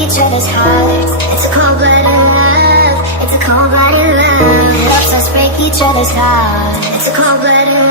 each other's hearts. It's a cold-blooded love. It's a cold-blooded love. Helps us break each other's hearts. It's a cold-blooded love.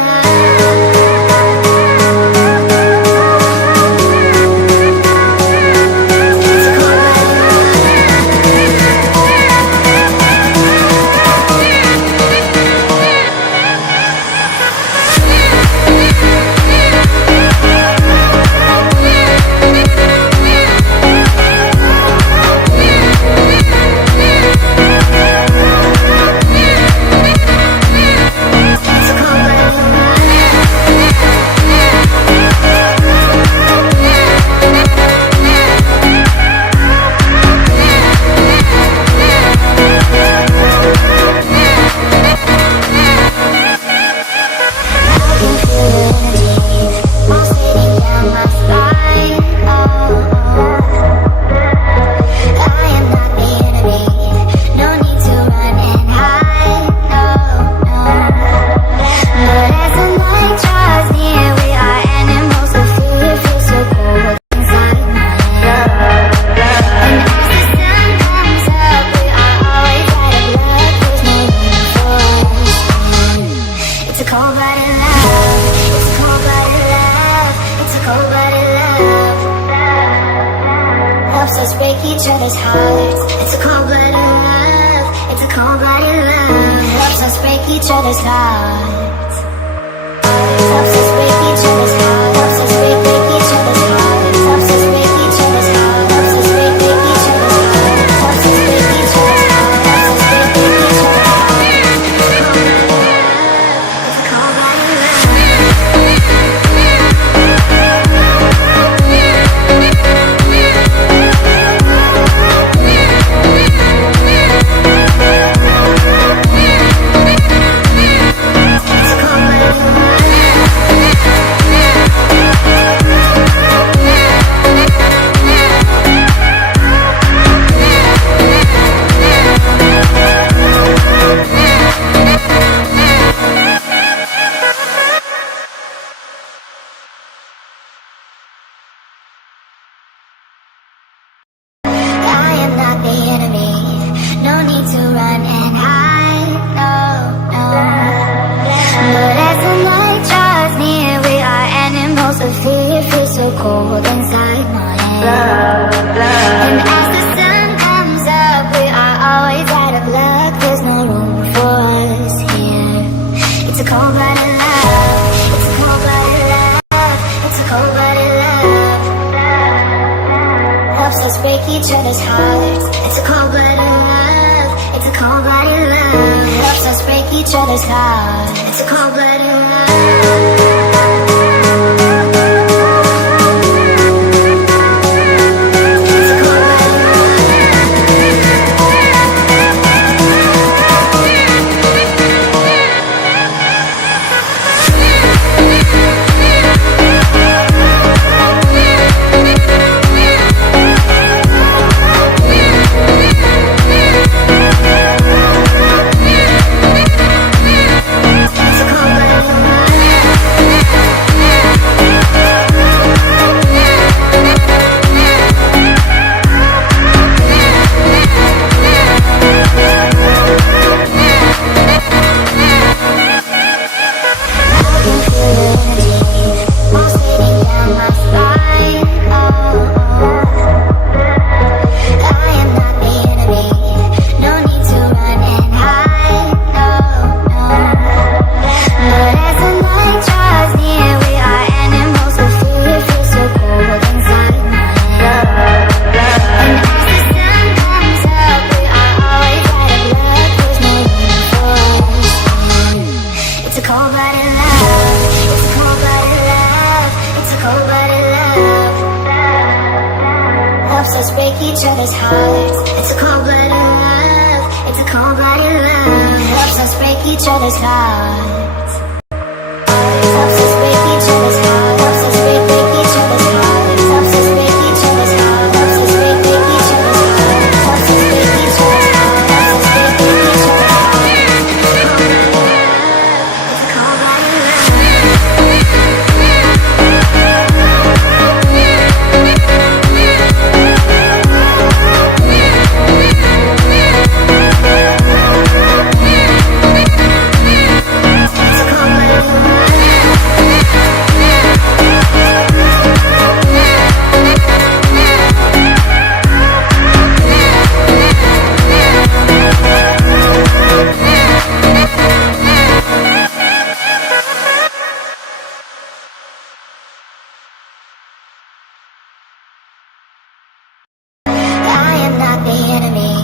we're not the enemy.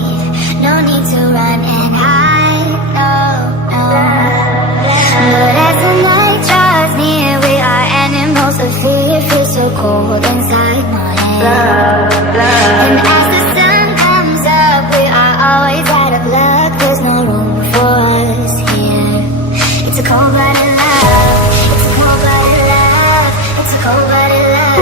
No need to run and hide, no. But as the night draws near, we are animals of fear. Feel so cold inside my head. And as the sun comes up, we are always out of luck. There's no room for us here. It's a cold-blooded love. It's a cold-blooded love. It's a cold-blooded love.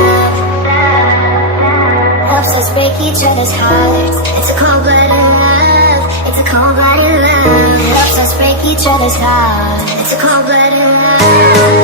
Helps us break each other's hearts. It's a cold-blooded love. It's a cold-blooded love. Helps us break each other's hearts. It's a cold-blooded love.